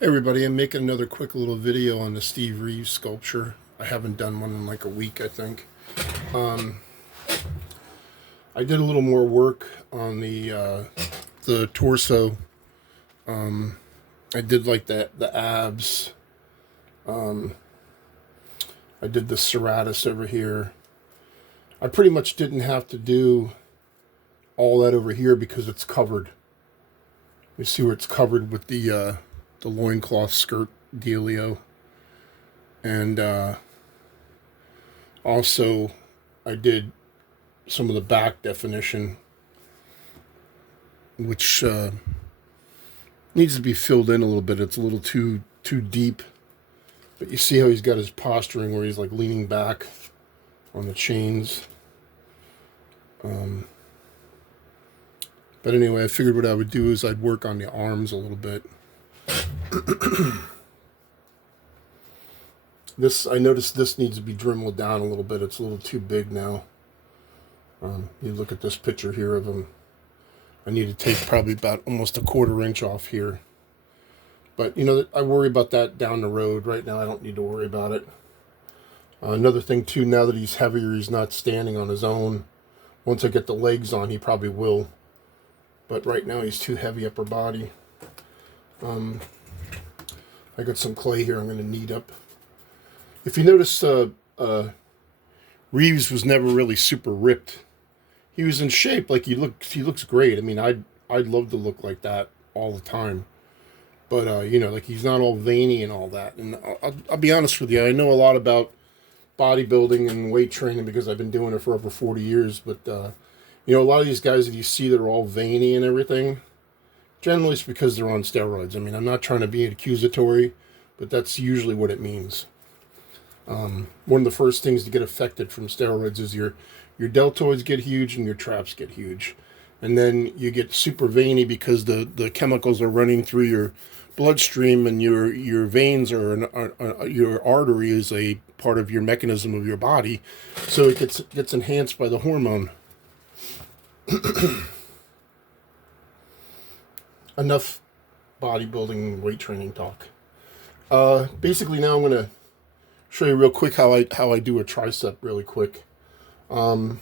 Hey everybody, I'm making another quick little video on the Steve Reeves sculpture. I haven't done one in like a week, I think. I did a little more work on the torso. I did like the abs. I did the serratus over here. I pretty much didn't have to do all that over here because it's covered. You see where it's covered with the loincloth skirt dealio. And also, I did some of the back definition, which needs to be filled in a little bit. It's a little too deep. But you see how he's got his posturing where he's like leaning back on the chains. But anyway, I figured what I would do is I'd work on the arms a little bit. I noticed this needs to be dremelled down a little bit. It's a little too big now. You look at this picture here of him. I need to take probably about almost a 1/4 inch off here. But, you know, I worry about that down the road. Right now, I don't need to worry about it. Another thing, too, now that he's heavier, he's not standing on his own. Once I get the legs on, he probably will. But right now, he's too heavy upper body. I got some clay here I'm going to knead up. If you notice, Reeves was never really super ripped. He was in shape, like he looks great. I mean, I'd love to look like that all the time. But, you know, like he's not all veiny and all that. And I'll be honest with you, I know a lot about bodybuilding and weight training because I've been doing it for over 40 years. But, you know, a lot of these guys that you see that are all veiny and everything, generally it's because they're on steroids. I mean, I'm not trying to be accusatory, but that's usually what it means. One of the first things to get affected from steroids is your deltoids get huge and your traps get huge. And then you get super veiny because the chemicals are running through your bloodstream, and your veins your artery is a part of your mechanism of your body, so it gets enhanced by the hormone. Enough bodybuilding weight training talk. Basically, now I'm going to show you real quick how I do a tricep really quick. Now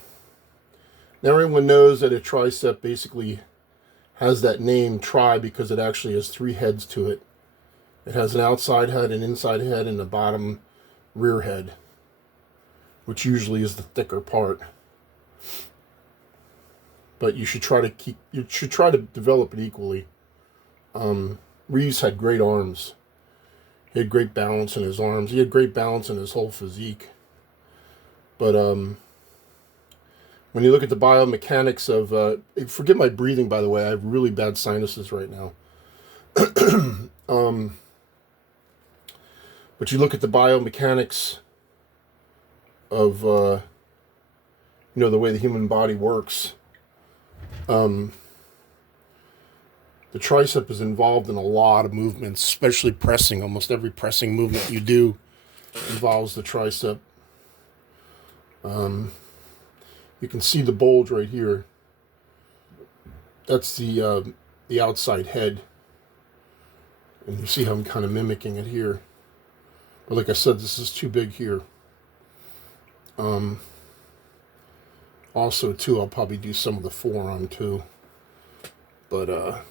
everyone knows that a tricep basically has that name tri because it actually has 3 heads to it. It has an outside head, an inside head, and a bottom rear head, which usually is the thicker part. But you should try to develop it equally. Reeves had great arms. He had great balance in his arms. He had great balance in his whole physique. But when you look at the biomechanics of, forget my breathing, by the way, I have really bad sinuses right now. But you look at the biomechanics of, you know, the way the human body works. The tricep is involved in a lot of movements, especially pressing. Almost every pressing movement you do involves the tricep. You can see the bulge right here. That's the outside head. And you see how I'm kind of mimicking it here. But like I said, this is too big here. Also, too, I'll probably do some of the forearm, too. But,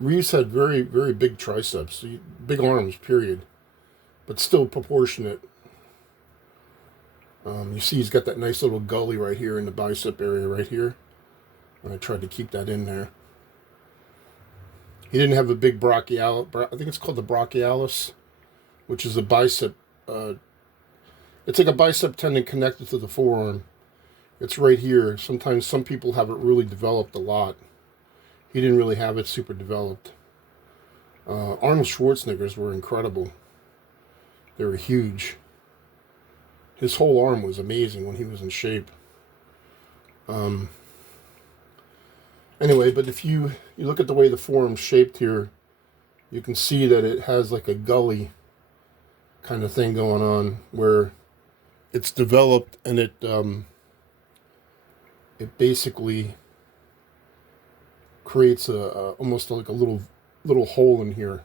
Reeves had very, very big triceps. Big arms, period. But still proportionate. You see he's got that nice little gully right here in the bicep area right here. And I tried to keep that in there. He didn't have a big brachialis. I think it's called the brachialis, which is a bicep. It's like a bicep tendon connected to the forearm. It's right here. Sometimes some people have it really developed a lot. He didn't really have it super developed. Arnold Schwarzenegger's were incredible. They were huge. His whole arm was amazing when he was in shape. Anyway, but if you look at the way the forearm's shaped here, you can see that it has like a gully kind of thing going on where it's developed, and it basically creates almost like a little little hole in here.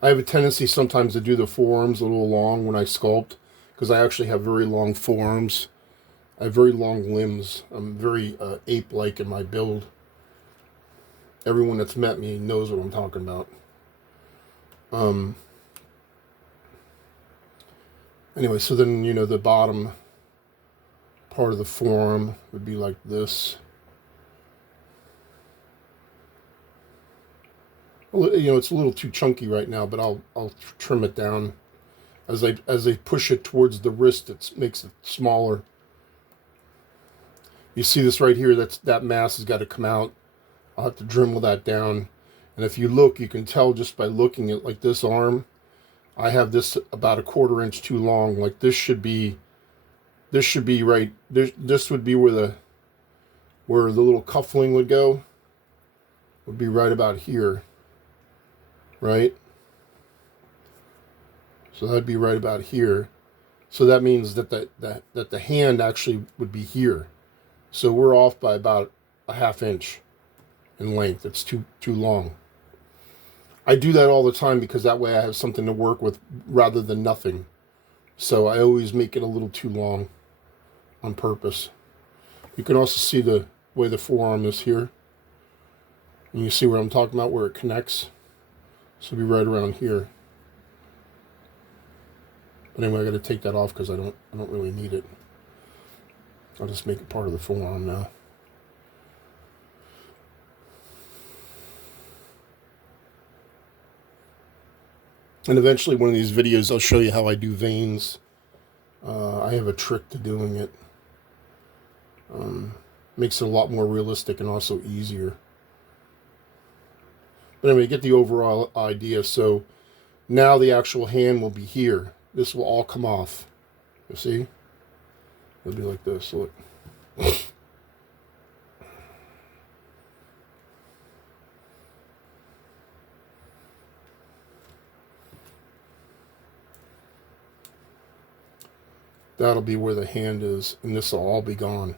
I have a tendency sometimes to do the forearms a little long when I sculpt, because I actually have very long forearms. I have very long limbs. I'm very ape-like in my build. Everyone that's met me knows what I'm talking about. Anyway, so then, you know, the bottom part of the forearm would be like this. Well, you know, it's a little too chunky right now, but I'll trim it down as I push it towards the wrist. It makes it smaller. You see this right here? That mass has got to come out. I'll have to Dremel that down. And if you look, you can tell just by looking at like this arm, I have this about a 1/4 inch too long. Like this should be right. This would be where the little cuffling would go. Would be right about here. Right? So that'd be right about here. So that means that the hand actually would be here. So we're off by about a 1/2 inch in length. It's too long. I do that all the time because that way I have something to work with rather than nothing. So I always make it a little too long on purpose. You can also see the way the forearm is here. And you see what I'm talking about, where it connects. So it'll be right around here. But anyway, I got to take that off because I don't really need it. I'll just make it part of the forearm now. And eventually, one of these videos, I'll show you how I do veins. I have a trick to doing it. Makes it a lot more realistic and also easier. But anyway, you get the overall idea. So now the actual hand will be here. This will all come off. You see? It'll be like this. Look. That'll be where the hand is, and this will all be gone.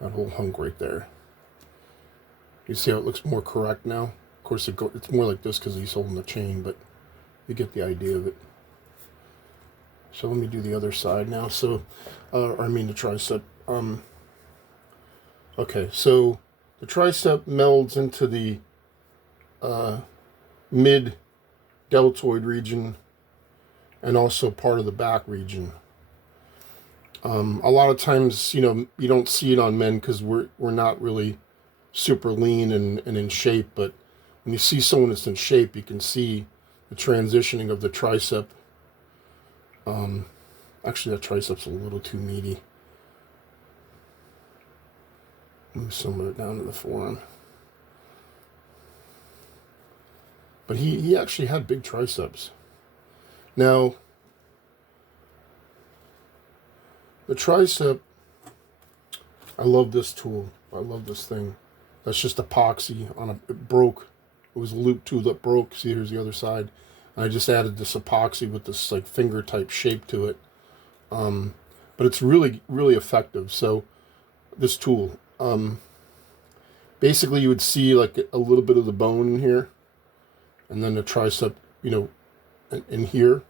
That whole hunk right there. You see how it looks more correct now? Of course, it's more like this because he's holding the chain, but you get the idea of it. So let me do the other side now. So, I mean the tricep. Okay, so the tricep melds into the mid-deltoid region and also part of the back region. A lot of times, you know, you don't see it on men because we're not really super lean and in shape, but when you see someone that's in shape, you can see the transitioning of the tricep. Actually, that tricep's a little too meaty. Move some of it down to the forearm. But he actually had big triceps. Now, the tricep, I love this tool. I love this thing. That's just epoxy on it broke. It was a loop tool that broke. See, here's the other side. And I just added this epoxy with this like finger type shape to it. But it's really, really effective. So this tool, basically you would see like a little bit of the bone in here, and then the tricep, you know, in here,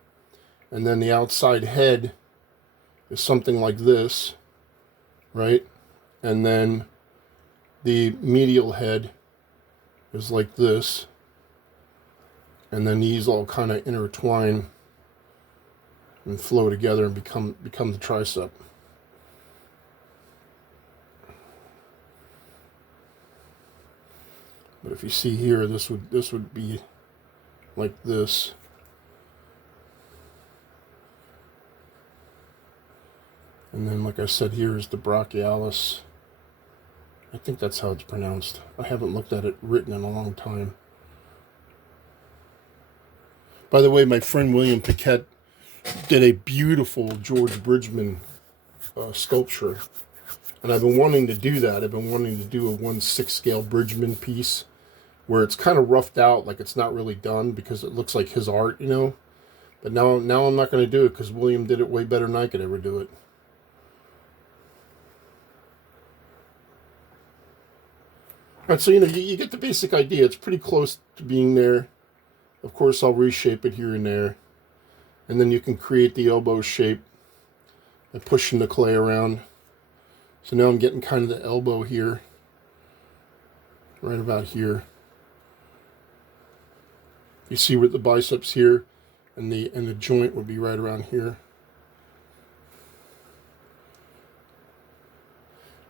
and then the outside head is something like this, right? And then the medial head is like this, and then these all kind of intertwine and flow together and become the tricep. But if you see here, this would be like this. And then, like I said, here is the brachialis. I think that's how it's pronounced. I haven't looked at it written in a long time. By the way, my friend William Paquette did a beautiful George Bridgman sculpture. And I've been wanting to do that. I've been wanting to do a 1/6 scale Bridgman piece where it's kind of roughed out, like it's not really done because it looks like his art, you know. But now I'm not going to do it because William did it way better than I could ever do it. All right, so you get the basic idea. It's pretty close to being there. Of course, I'll reshape it here and there. And then you can create the elbow shape and pushing the clay around. So now I'm getting kind of the elbow here, right about here. You see with the biceps here, and the joint would be right around here.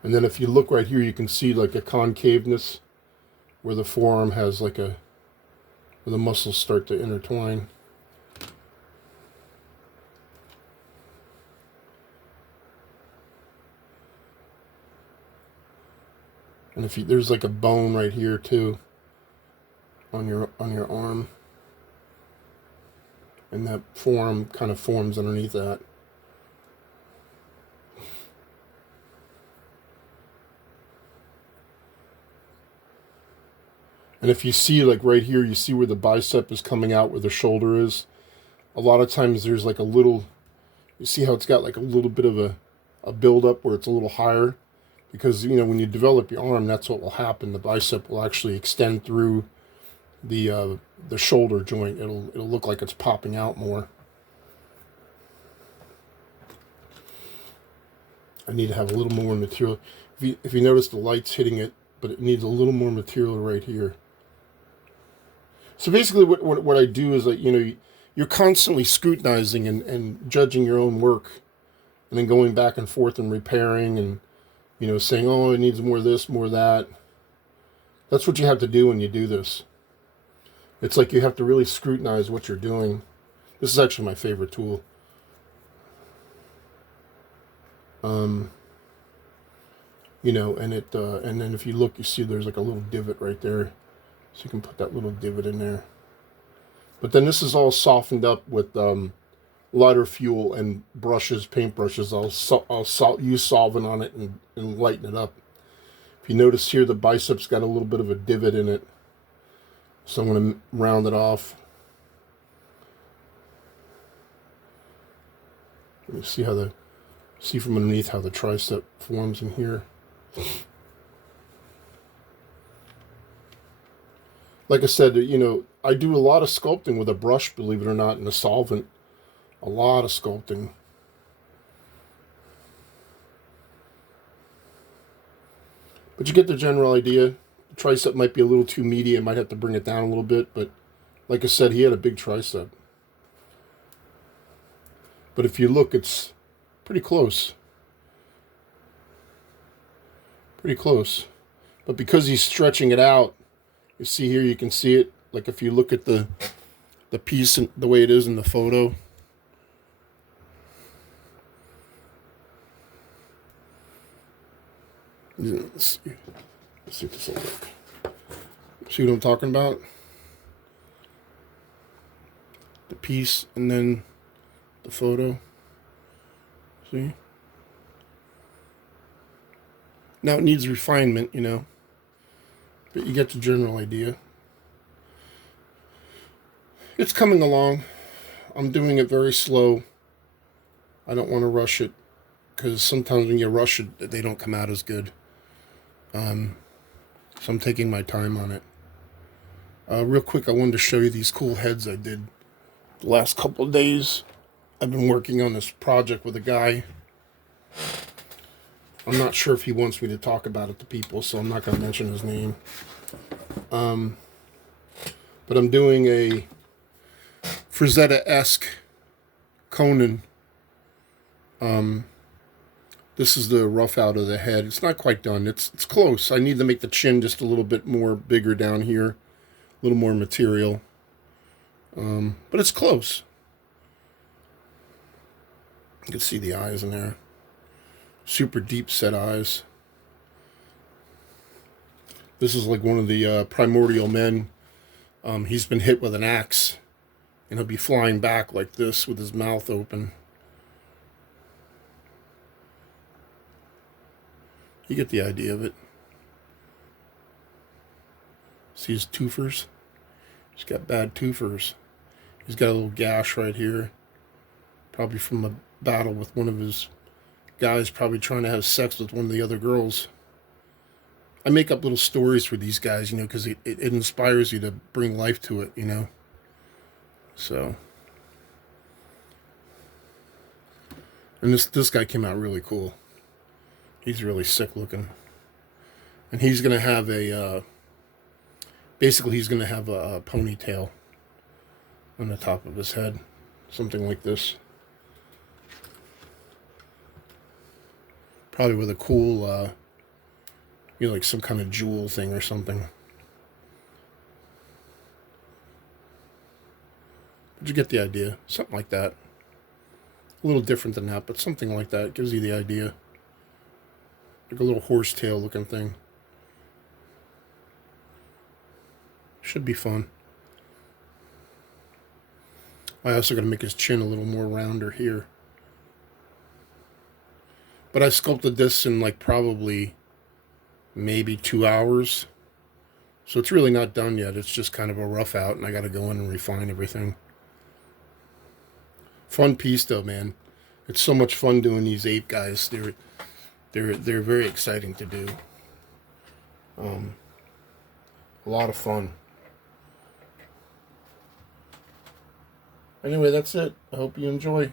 And then if you look right here, you can see like a concaveness where the forearm has like where the muscles start to intertwine. And there's like a bone right here too on your arm, and that forearm kind of forms underneath that. And if you see like right here, you see where the bicep is coming out, where the shoulder is. A lot of times there's like a little, you see how it's got like a little bit of a build-up where it's a little higher. Because, when you develop your arm, that's what will happen. The bicep will actually extend through the shoulder joint. It'll look like it's popping out more. I need to have a little more material. If you notice, the light's hitting it, but it needs a little more material right here. So basically what I do is, you're constantly scrutinizing and judging your own work, and then going back and forth and repairing and, saying, oh, it needs more of this, more of that. That's what you have to do when you do this. It's like you have to really scrutinize what you're doing. This is actually my favorite tool. And then if you look, you see there's like a little divot right there. So you can put that little divot in there. But then this is all softened up with lighter fuel and brushes, paint brushes. I'll use solvent on it and lighten it up. If you notice here, the biceps got a little bit of a divot in it. So I'm going to round it off. You see from underneath how the tricep forms in here. Like I said, I do a lot of sculpting with a brush, believe it or not, and a solvent. A lot of sculpting. But you get the general idea. The tricep might be a little too meaty. I might have to bring it down a little bit. But like I said, he had a big tricep. But if you look, it's pretty close. Pretty close. But because he's stretching it out, you see here, you can see it. Like if you look at the piece and the way it is in the photo. Let's see if this will work. See what I'm talking about? The piece and then the photo. See? Now it needs refinement, but you get the general idea. It's coming along. I'm doing it very slow. I don't want to rush it, because sometimes when you rush it, they don't come out as good. So I'm taking my time on it. Real quick, I wanted to show you these cool heads I did the last couple of days. I've been working on this project with a guy. I'm not sure if he wants me to talk about it to people, so I'm not going to mention his name. But I'm doing a Frazetta-esque Conan. This is the rough out of the head. It's not quite done. It's close. I need to make the chin just a little bit more bigger down here. A little more material. But it's close. You can see the eyes in there. Super deep set eyes. This is like one of the primordial men. He's been hit with an axe. And he'll be flying back like this with his mouth open. You get the idea of it. See his twofers? He's got bad twofers. He's got a little gash right here. Probably from a battle with one of his guys, probably trying to have sex with one of the other girls. I make up little stories for these guys, you know, because it inspires you to bring life to it, you know. So, and this guy came out really cool. He's really sick looking, and he's gonna have basically he's gonna have a ponytail on the top of his head, something like this. Probably with a cool, you know, like some kind of jewel thing or something. But you get the idea. Something like that. A little different than that, but something like that. Gives you the idea. Like a little horsetail looking thing. Should be fun. I also got to make his chin a little more rounder here. But I sculpted this in like probably maybe 2 hours. So it's really not done yet. It's just kind of a rough out, and I got to go in and refine everything. Fun piece though, man. It's so much fun doing these ape guys. They're very exciting to do. A lot of fun. Anyway, that's it. I hope you enjoy.